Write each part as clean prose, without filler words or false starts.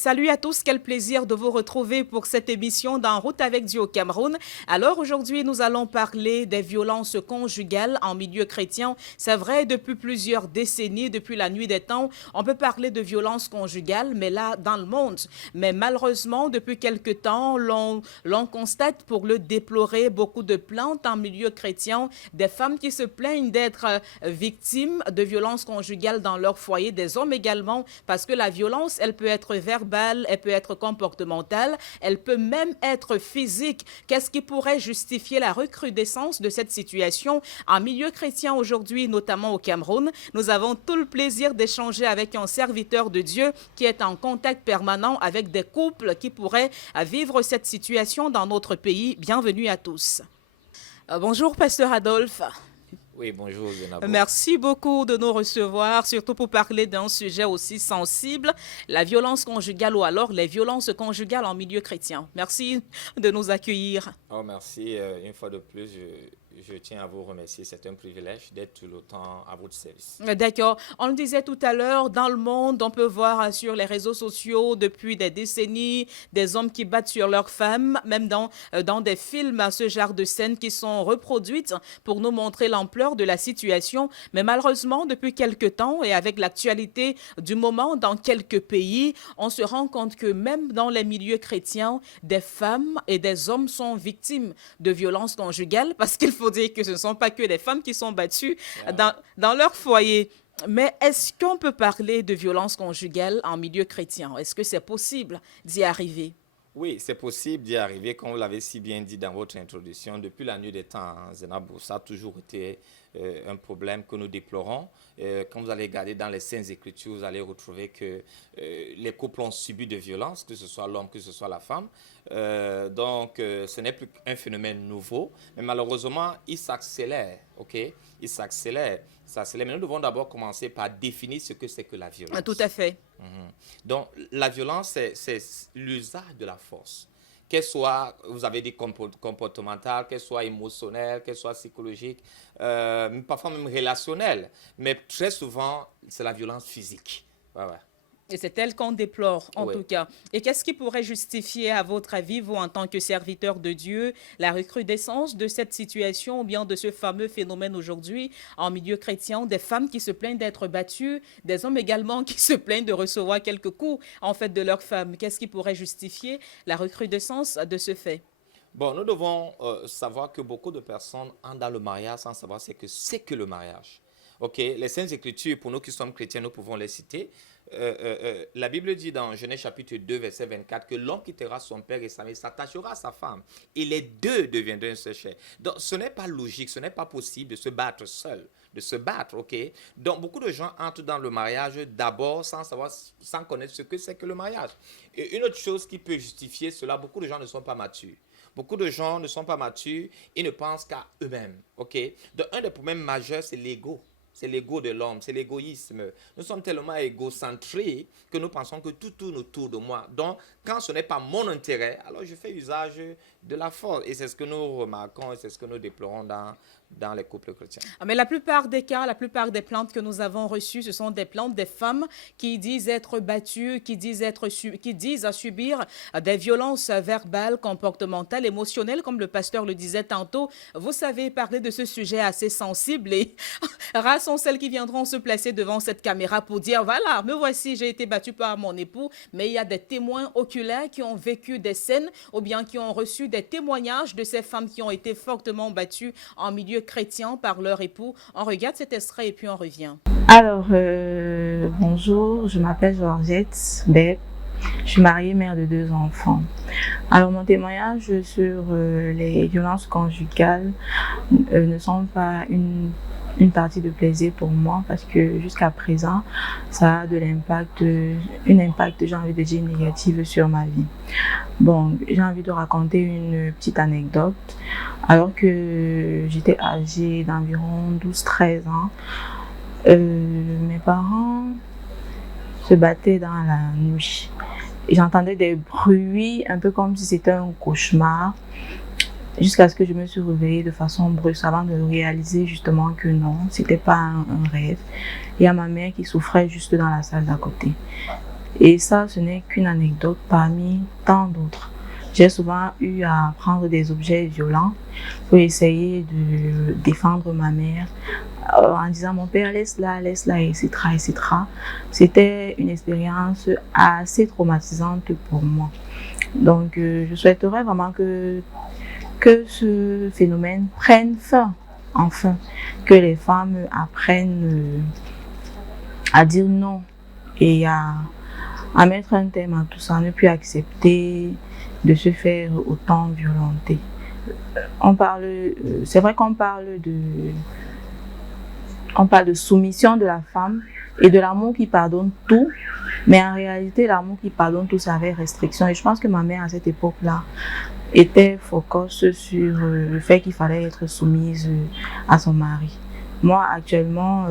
Salut à tous, quel plaisir de vous retrouver pour cette émission d'En route avec Dieu au Cameroun. Alors aujourd'hui, nous allons parler des violences conjugales en milieu chrétien. C'est vrai, depuis plusieurs décennies, depuis la nuit des temps, on peut parler de violences conjugales, mais là, dans le monde. Mais malheureusement, depuis quelque temps, l'on constate pour le déplorer beaucoup de plaintes en milieu chrétien, des femmes qui se plaignent d'être victimes de violences conjugales dans leur foyer, des hommes également, parce que la violence, elle peut être verbale, elle peut être comportementale, elle peut même être physique. Qu'est-ce qui pourrait justifier la recrudescence de cette situation en milieu chrétien aujourd'hui, notamment au Cameroun? Nous avons tout le plaisir d'échanger avec un serviteur de Dieu qui est en contact permanent avec des couples qui pourraient vivre cette situation dans notre pays. Bienvenue à tous. Bonjour, Pasteur Adolphe. Oui, bonjour Zenabo. Merci beaucoup de nous recevoir, surtout pour parler d'un sujet aussi sensible, la violence conjugale ou alors les violences conjugales en milieu chrétien. Merci de nous accueillir. Oh, merci. Une fois de plus, je tiens à vous remercier. C'est un privilège d'être tout le temps à votre service. D'accord. On le disait tout à l'heure, dans le monde, on peut voir sur les réseaux sociaux depuis des décennies des hommes qui battent sur leurs femmes, même dans des films, ce genre de scènes qui sont reproduites pour nous montrer l'ampleur de la situation. Mais malheureusement, depuis quelque temps et avec l'actualité du moment dans quelques pays, on se rend compte que même dans les milieux chrétiens, des femmes et des hommes sont victimes de violences conjugales parce qu'il faut dire que ce ne sont pas que des femmes qui sont battues dans leur foyer. Mais est-ce qu'on peut parler de violence conjugale en milieu chrétien? Est-ce que c'est possible d'y arriver? Oui, c'est possible d'y arriver, comme vous l'avez si bien dit dans votre introduction. Depuis la nuit des temps, Zenabo, ça a toujours été un problème que nous déplorons. Quand vous allez regarder dans les Saintes Écritures, vous allez retrouver que les couples ont subi de violences, que ce soit l'homme, que ce soit la femme. Ce n'est plus un phénomène nouveau, mais malheureusement, il s'accélère, ok? Il s'accélère. Mais nous devons d'abord commencer par définir ce que c'est que la violence. Tout à fait. Donc, la violence, c'est l'usage de la force. Qu'elle soit, vous avez dit comportementale, qu'elle soit émotionnelle, qu'elle soit psychologique, parfois même relationnelle. Mais très souvent, c'est la violence physique. Ouais, ouais. Et c'est elle qu'on déplore, en Oui. tout cas. Et qu'est-ce qui pourrait justifier, à votre avis, vous, en tant que serviteur de Dieu, la recrudescence de cette situation ou bien de ce fameux phénomène aujourd'hui en milieu chrétien, des femmes qui se plaignent d'être battues, des hommes également qui se plaignent de recevoir quelques coups, en fait, de leurs femmes? Qu'est-ce qui pourrait justifier la recrudescence de ce fait? Bon, nous devons savoir que beaucoup de personnes entrent dans le mariage sans savoir ce que c'est que le mariage. Ok, les Saintes Écritures, pour nous qui sommes chrétiens, nous pouvons les citer. La Bible dit dans Genèse chapitre 2, verset 24, que l'homme quittera son père et sa mère, s'attachera à sa femme, et les deux deviendront un seul chair. Donc, ce n'est pas logique, ce n'est pas possible de se battre seul, de se battre, ok? Donc, beaucoup de gens entrent dans le mariage d'abord sans savoir, sans connaître ce que c'est que le mariage. Et une autre chose qui peut justifier cela, beaucoup de gens ne sont pas matures. Beaucoup de gens ne sont pas matures et ne pensent qu'à eux-mêmes, ok? Donc, un des problèmes majeurs, c'est l'ego. C'est l'ego de l'homme, c'est l'égoïsme. Nous sommes tellement égocentrés que nous pensons que tout tourne autour de moi. Donc, quand ce n'est pas mon intérêt, alors je fais usage de la force. Et c'est ce que nous remarquons et c'est ce que nous déplorons dans les couples chrétiens. Mais la plupart des cas, la plupart des plaintes que nous avons reçues, ce sont des plaintes des femmes qui disent être battues, qui disent à subir des violences verbales, comportementales, émotionnelles, comme le pasteur le disait tantôt. Vous savez parler de ce sujet assez sensible et rares sont celles qui viendront se placer devant cette caméra pour dire, voilà, me voici, j'ai été battue par mon époux, mais il y a des témoins oculaires qui ont vécu des scènes ou bien qui ont reçu des témoignages de ces femmes qui ont été fortement battues en milieu chrétien par leur époux. On regarde cet extrait et puis on revient. Alors, bonjour, je m'appelle Georgette Beb. Je suis mariée, mère de 2 enfants. Alors, mon témoignage sur les violences conjugales ne sont pas une partie de plaisir pour moi parce que jusqu'à présent, ça a de l'impact, j'ai envie de dire, négative sur ma vie. Bon, j'ai envie de raconter une petite anecdote. Alors que j'étais âgée d'environ 12-13 ans, mes parents se battaient dans la nuit. J'entendais des bruits, un peu comme si c'était un cauchemar, jusqu'à ce que je me suis réveillée de façon brusque avant de réaliser justement que non, c'était pas un rêve. Il y a ma mère qui souffrait juste dans la salle d'à côté. Et ça, ce n'est qu'une anecdote parmi tant d'autres. J'ai souvent eu à prendre des objets violents pour essayer de défendre ma mère en disant mon père laisse-la, etc., etc. C'était une expérience assez traumatisante pour moi. Donc je souhaiterais vraiment que ce phénomène prenne fin, enfin, que les femmes apprennent à dire non et à mettre un terme à tout ça, ne plus accepter de se faire autant violenter. C'est vrai qu'on parle de soumission de la femme et de l'amour qui pardonne tout, mais en réalité, l'amour qui pardonne tout, ça avait restriction. Et je pense que ma mère, à cette époque-là, était focus sur le fait qu'il fallait être soumise à son mari. Moi, actuellement,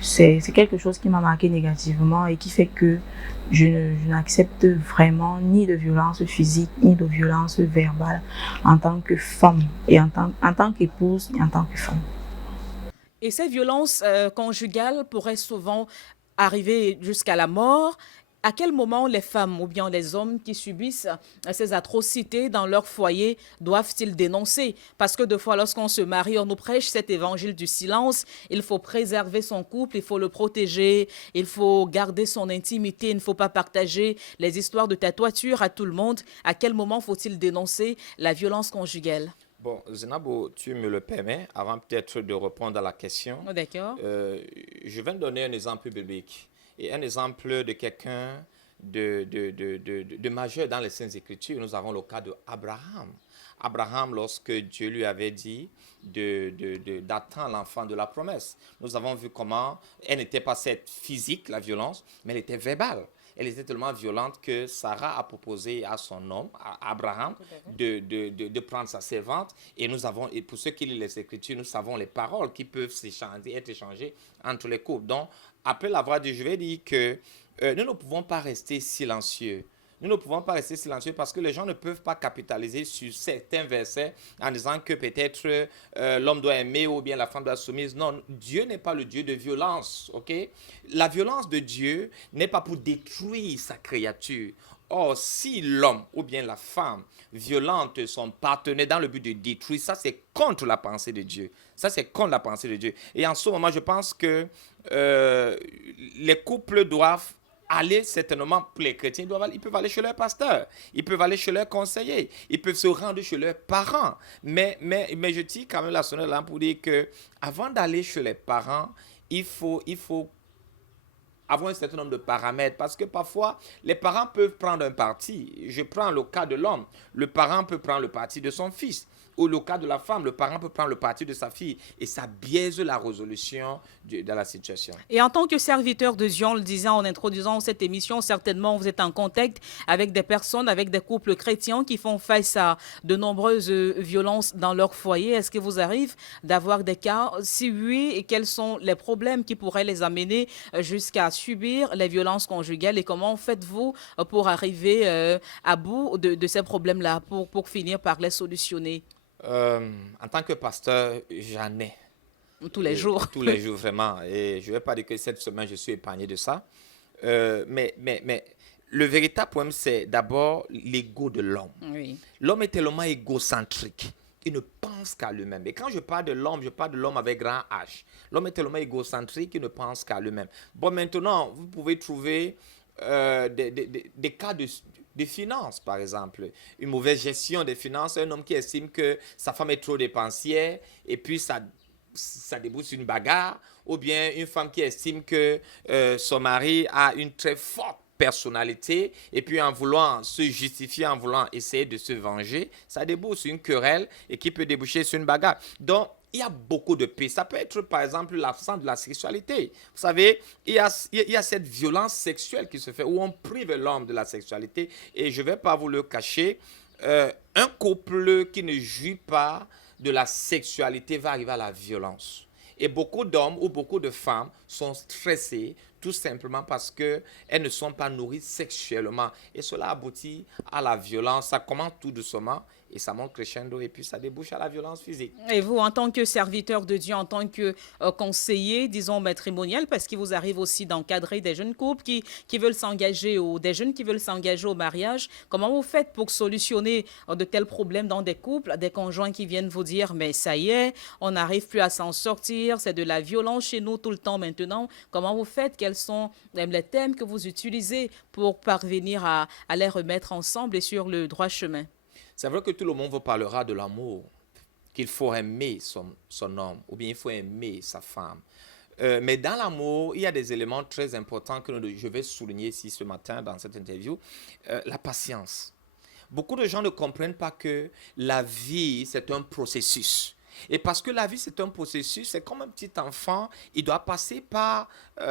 c'est quelque chose qui m'a marqué négativement et qui fait que je n'accepte vraiment ni de violence physique, ni de violence verbale en tant que femme, et en tant qu'épouse et en tant que femme. Et ces violences conjugales pourraient souvent arriver jusqu'à la mort. À quel moment les femmes ou bien les hommes qui subissent ces atrocités dans leur foyer doivent-ils dénoncer? Parce que des fois, lorsqu'on se marie, on nous prêche cet évangile du silence. Il faut préserver son couple, il faut le protéger, il faut garder son intimité, il ne faut pas partager les histoires de ta toiture à tout le monde. À quel moment faut-il dénoncer la violence conjugale? Bon, Zenabo, tu me le permets, avant peut-être de répondre à la question, Oh, d'accord. je vais te donner un exemple biblique et un exemple de quelqu'un de majeur dans les Saintes Écritures. Nous avons le cas d'Abraham. Abraham, lorsque Dieu lui avait dit d'attendre l'enfant de la promesse, nous avons vu comment elle n'était pas cette physique, la violence, mais elle était verbale. Elle était tellement violente que Sarah a proposé à son homme, à Abraham, de prendre sa servante. Et nous avons, et pour ceux qui lisent les Écritures, nous savons les paroles qui peuvent être échangées entre les couples. Donc, après l'avoir dit, je vais dire que nous ne pouvons pas rester silencieux. Nous ne pouvons pas rester silencieux parce que les gens ne peuvent pas capitaliser sur certains versets en disant que peut-être l'homme doit aimer ou bien la femme doit être soumise. Non, Dieu n'est pas le Dieu de violence, ok? La violence de Dieu n'est pas pour détruire sa créature. Or, si l'homme ou bien la femme violente son partenaire dans le but de détruire, ça c'est contre la pensée de Dieu. Ça c'est contre la pensée de Dieu. Et en ce moment, je pense que les couples doivent aller certainement, pour les chrétiens, ils peuvent aller chez leur pasteur, ils peuvent aller chez leur conseiller, ils peuvent se rendre chez leurs parents. Mais je tire quand même la sonnette là pour dire que avant d'aller chez les parents, il faut avoir un certain nombre de paramètres parce que parfois, les parents peuvent prendre un parti. Je prends le cas de l'homme. Le parent peut prendre le parti de son fils. Ou le cas de la femme, le parent peut prendre le parti de sa fille. Et ça biaise la résolution de la situation. Et en tant que serviteur de Dieu, on le disait en introduisant cette émission, certainement vous êtes en contact avec des personnes, avec des couples chrétiens qui font face à de nombreuses violences dans leur foyer. Est-ce que vous arrive d'avoir des cas? Si oui, et quels sont les problèmes qui pourraient les amener jusqu'à subir les violences conjugales et comment faites-vous pour arriver à bout de ces problèmes-là, pour finir par les solutionner? En tant que pasteur, j'en ai. Tous les jours. Tous les jours, vraiment. Et je ne vais pas dire que cette semaine, je suis épargné de ça. Mais le véritable problème, c'est d'abord l'ego de l'homme. Oui. L'homme est tellement égocentrique. Il ne pense qu'à lui-même. Et quand je parle de l'homme, je parle de l'homme avec grand H. L'homme est tellement égocentrique qu'il ne pense qu'à lui-même. Bon, maintenant, vous pouvez trouver des cas de finances, par exemple. Une mauvaise gestion des finances, un homme qui estime que sa femme est trop dépensière et puis ça débouche sur une bagarre, ou bien une femme qui estime que son mari a une très forte personnalité et puis en voulant se justifier, en voulant essayer de se venger, ça débouche sur une querelle et qui peut déboucher sur une bagarre. Donc, il y a beaucoup de pistes. Ça peut être, par exemple, l'absence de la sexualité. Vous savez, il y a cette violence sexuelle qui se fait où on prive l'homme de la sexualité. Et je ne vais pas vous le cacher, un couple qui ne jouit pas de la sexualité va arriver à la violence. Et beaucoup d'hommes ou beaucoup de femmes sont stressés tout simplement parce qu'elles ne sont pas nourries sexuellement. Et cela aboutit à la violence. Ça commence tout doucement et ça monte crescendo et puis ça débouche à la violence physique. Et vous, en tant que serviteur de Dieu, en tant que conseiller, disons, matrimonial, parce qu'il vous arrive aussi d'encadrer des jeunes couples qui veulent s'engager ou des jeunes qui veulent s'engager au mariage, comment vous faites pour solutionner de tels problèmes dans des couples, des conjoints qui viennent vous dire, mais ça y est, on n'arrive plus à s'en sortir, c'est de la violence chez nous tout le temps maintenant. Comment vous faites? Quels sont les thèmes que vous utilisez pour parvenir à les remettre ensemble et sur le droit chemin? C'est vrai que tout le monde vous parlera de l'amour, qu'il faut aimer son homme ou bien il faut aimer sa femme. Mais dans l'amour, il y a des éléments très importants que je vais souligner ici ce matin dans cette interview. La patience. Beaucoup de gens ne comprennent pas que la vie, c'est un processus. Et parce que la vie, c'est un processus, c'est comme un petit enfant, il doit passer par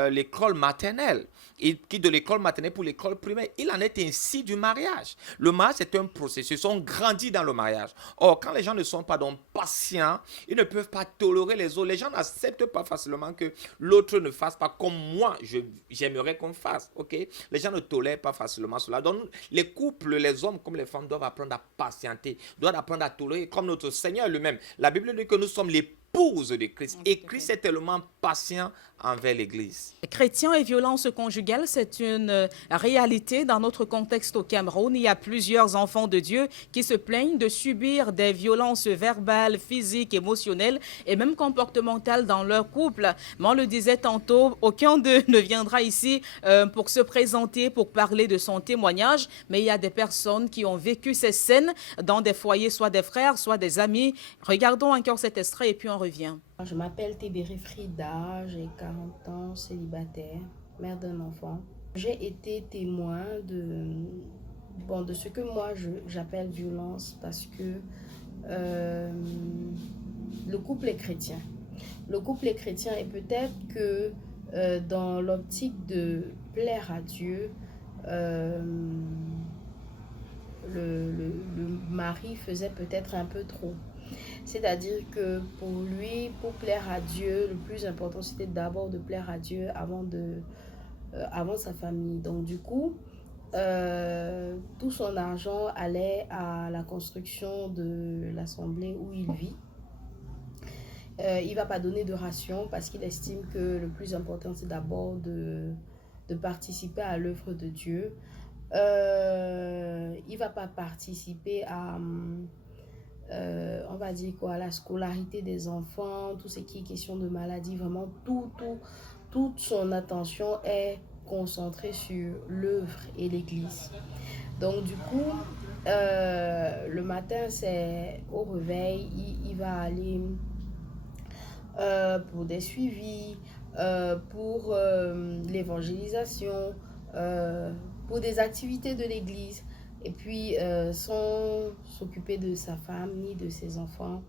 l'école maternelle. Il quitte de l'école maternelle pour l'école primaire. Il en est ainsi du mariage. Le mariage, c'est un processus. On grandit dans le mariage. Or, quand les gens ne sont pas donc patients, ils ne peuvent pas tolérer les autres. Les gens n'acceptent pas facilement que l'autre ne fasse pas comme moi, j'aimerais qu'on fasse. Okay? Les gens ne tolèrent pas facilement cela. Donc, les couples, les hommes comme les femmes, doivent apprendre à patienter, doivent apprendre à tolérer comme notre Seigneur lui-même. La Bible dit que nous sommes l'épouse de Christ. Et Christ est tellement patient envers l'Église. Chrétiens et violence conjugale, c'est une réalité dans notre contexte au Cameroun. Il y a plusieurs enfants de Dieu qui se plaignent de subir des violences verbales, physiques, émotionnelles et même comportementales dans leur couple. Mais on le disait tantôt, aucun d'eux ne viendra ici pour se présenter, pour parler de son témoignage. Mais il y a des personnes qui ont vécu ces scènes dans des foyers, soit des frères, soit des amis. Regardons encore cet extrait et puis on revient. Je m'appelle Tébéré Frida, j'ai 40 ans, célibataire, mère d'un enfant. J'ai été témoin de ce que moi j'appelle violence parce que le couple est chrétien. Le couple est chrétien et peut-être que dans l'optique de plaire à Dieu, le mari faisait peut-être un peu trop. C'est-à-dire que pour lui, pour plaire à Dieu, le plus important c'était d'abord de plaire à Dieu avant sa famille. Donc du coup, tout son argent allait à la construction de l'assemblée où il vit. Il ne va pas donner de ration parce qu'il estime que le plus important c'est d'abord de participer à l'œuvre de Dieu. Il ne va pas participer à... on va dire quoi, la scolarité des enfants, tout ce qui est question de maladie, vraiment toute son attention est concentrée sur l'œuvre et l'église. Donc du coup, le matin, c'est au réveil, il va aller pour des suivis, pour l'évangélisation, pour des activités de l'église. Et puis, sans s'occuper de sa femme ni de ses enfants,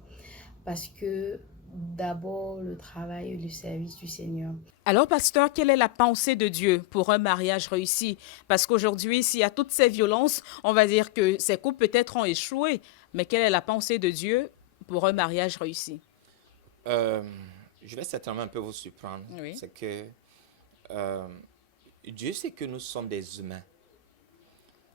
parce que d'abord le travail et le service du Seigneur. Alors, pasteur, quelle est la pensée de Dieu pour un mariage réussi? Parce qu'aujourd'hui, s'il y a toutes ces violences, on va dire que ces couples peut-être ont échoué. Mais quelle est la pensée de Dieu pour un mariage réussi? Je vais certainement un peu vous surprendre. Oui. C'est que Dieu sait que nous sommes des humains.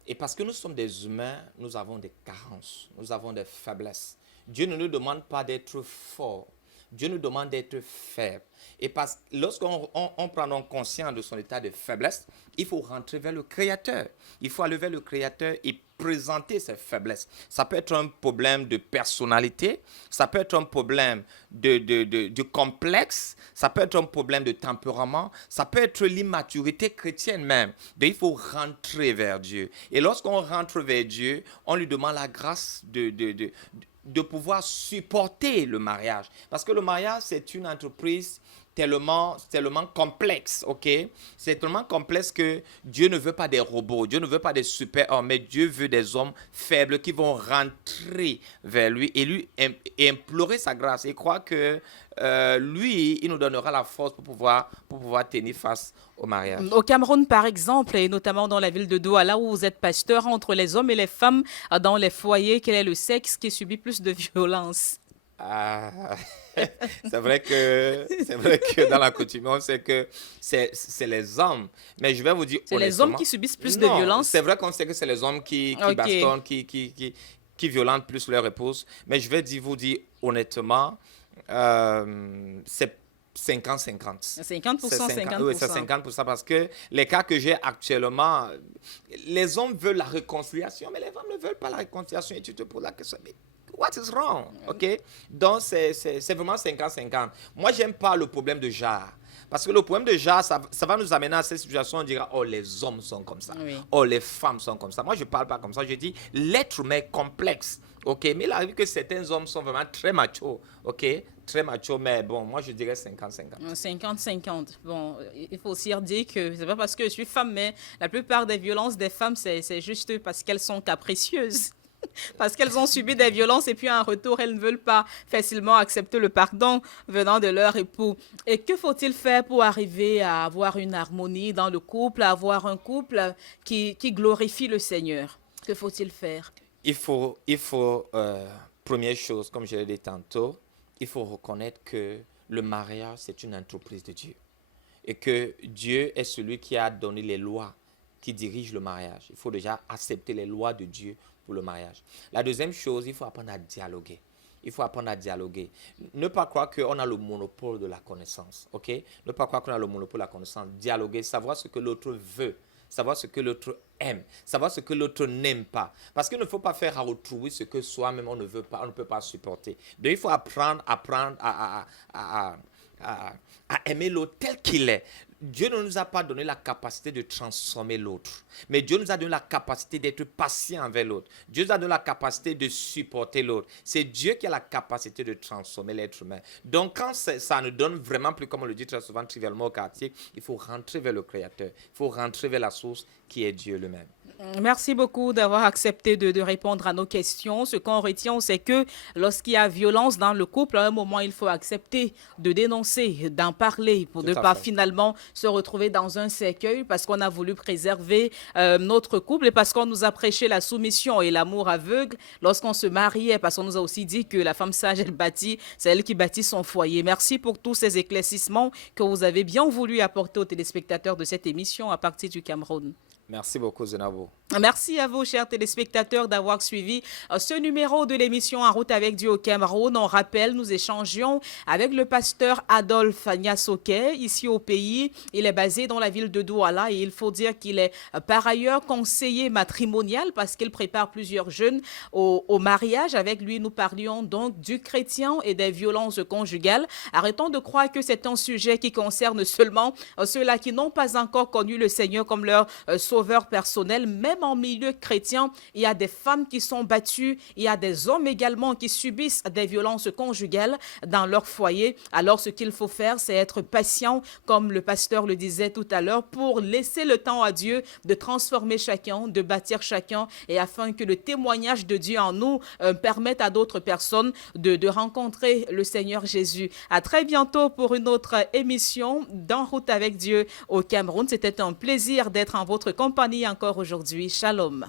Et parce que nous sommes des humains, nous avons des carences, nous avons des faiblesses. Dieu ne nous demande pas d'être fort, Dieu nous demande d'être faible. Et parce que lorsqu'on prend donc conscience de son état de faiblesse, il faut rentrer vers le Créateur. Il faut aller vers le Créateur et présenter ses faiblesses. Ça peut être un problème de personnalité, ça peut être un problème de complexe, ça peut être un problème de tempérament, ça peut être l'immaturité chrétienne même. Donc il faut rentrer vers Dieu. Et lorsqu'on rentre vers Dieu, on lui demande la grâce de pouvoir supporter le mariage. Parce que le mariage, c'est une entreprise tellement complexe, ok? C'est tellement complexe que Dieu ne veut pas des robots, Dieu ne veut pas des super-hommes, mais Dieu veut des hommes faibles qui vont rentrer vers lui et implorer sa grâce et croire que lui, il nous donnera la force pour pouvoir tenir face au mariage. Au Cameroun, par exemple, et notamment dans la ville de Douala, où vous êtes pasteur, entre les hommes et les femmes dans les foyers, quel est le sexe qui subit plus de violence? C'est vrai que dans la coutume, on sait que c'est les hommes. Mais je vais vous dire c'est les hommes qui subissent plus de violence. C'est vrai qu'on sait que c'est les hommes qui bastonnent, qui qui violentent plus leur épouse. Mais je vais vous dire honnêtement, c'est 50-50. 50%, 50%. Oui, c'est 50% parce que les cas que j'ai actuellement, les hommes veulent la réconciliation, mais les femmes ne veulent pas la réconciliation. Et tu te poses la question, mais what is wrong? OK? Donc, c'est vraiment 50-50. Moi, j'aime pas le problème de genre. Parce que le problème de genre, ça va nous amener à cette situation, on dira, oh, les hommes sont comme ça. Oui. Oh, les femmes sont comme ça. Moi, je ne parle pas comme ça. Je dis, l'être humain est complexe. OK? Mais il arrive que certains hommes sont vraiment très machos. OK? Très machos, mais bon, moi, je dirais 50-50. 50-50. Bon, il faut aussi dire que c'est pas parce que je suis femme, mais la plupart des violences des femmes, c'est juste parce qu'elles sont capricieuses. Parce qu'elles ont subi des violences et puis en retour, elles ne veulent pas facilement accepter le pardon venant de leur époux. Et que faut-il faire pour arriver à avoir une harmonie dans le couple, à avoir un couple qui glorifie le Seigneur? Que faut-il faire? Il faut première chose, comme je l'ai dit tantôt, il faut reconnaître que le mariage, c'est une entreprise de Dieu. Et que Dieu est celui qui a donné les lois qui dirigent le mariage. Il faut déjà accepter les lois de Dieu pour le mariage. La deuxième chose, il faut apprendre à dialoguer. Il faut apprendre à dialoguer. Ne pas croire qu'on a le monopole de la connaissance. OK? Ne pas croire qu'on a le monopole de la connaissance. Dialoguer, savoir ce que l'autre veut. Savoir ce que l'autre aime. Savoir ce que l'autre n'aime pas. Parce qu'il ne faut pas faire à autrui ce que soi-même on ne veut pas, on ne peut pas supporter. Donc il faut apprendre à aimer l'autre tel qu'il est. Dieu ne nous a pas donné la capacité de transformer l'autre, mais Dieu nous a donné la capacité d'être patient envers l'autre. Dieu nous a donné la capacité de supporter l'autre. C'est Dieu qui a la capacité de transformer l'être humain. Donc quand ça ne donne vraiment plus, comme on le dit très souvent trivialement au quartier, il faut rentrer vers le Créateur, il faut rentrer vers la source qui est Dieu lui-même. Merci beaucoup d'avoir accepté de répondre à nos questions. Ce qu'on retient, c'est que lorsqu'il y a violence dans le couple, à un moment, il faut accepter de dénoncer, d'en parler pour ne pas finalement se retrouver dans un cercueil parce qu'on a voulu préserver notre couple et parce qu'on nous a prêché la soumission et l'amour aveugle lorsqu'on se mariait, parce qu'on nous a aussi dit que la femme sage, elle bâtit, c'est elle qui bâtit son foyer. Merci pour tous ces éclaircissements que vous avez bien voulu apporter aux téléspectateurs de cette émission à partir du Cameroun. Merci beaucoup, Zenabo. Merci à vous, chers téléspectateurs, d'avoir suivi ce numéro de l'émission En route avec Dieu au Cameroun. On rappelle, nous échangions avec le pasteur Adolphe Niasoke, ici au pays. Il est basé dans la ville de Douala et il faut dire qu'il est par ailleurs conseiller matrimonial parce qu'il prépare plusieurs jeunes au mariage. Avec lui, nous parlions donc du chrétien et des violences conjugales. Arrêtons de croire que c'est un sujet qui concerne seulement ceux-là qui n'ont pas encore connu le Seigneur comme leur sauveur personnel. Même en milieu chrétien, il y a des femmes qui sont battues, il y a des hommes également qui subissent des violences conjugales dans leur foyer. Alors ce qu'il faut faire, c'est être patient, comme le pasteur le disait tout à l'heure, pour laisser le temps à Dieu de transformer chacun, de bâtir chacun, et afin que le témoignage de Dieu en nous permette à d'autres personnes de rencontrer le Seigneur Jésus. À très bientôt pour une autre émission d'En route avec Dieu au Cameroun. C'était un plaisir d'être en votre compagnie encore aujourd'hui. Shalom.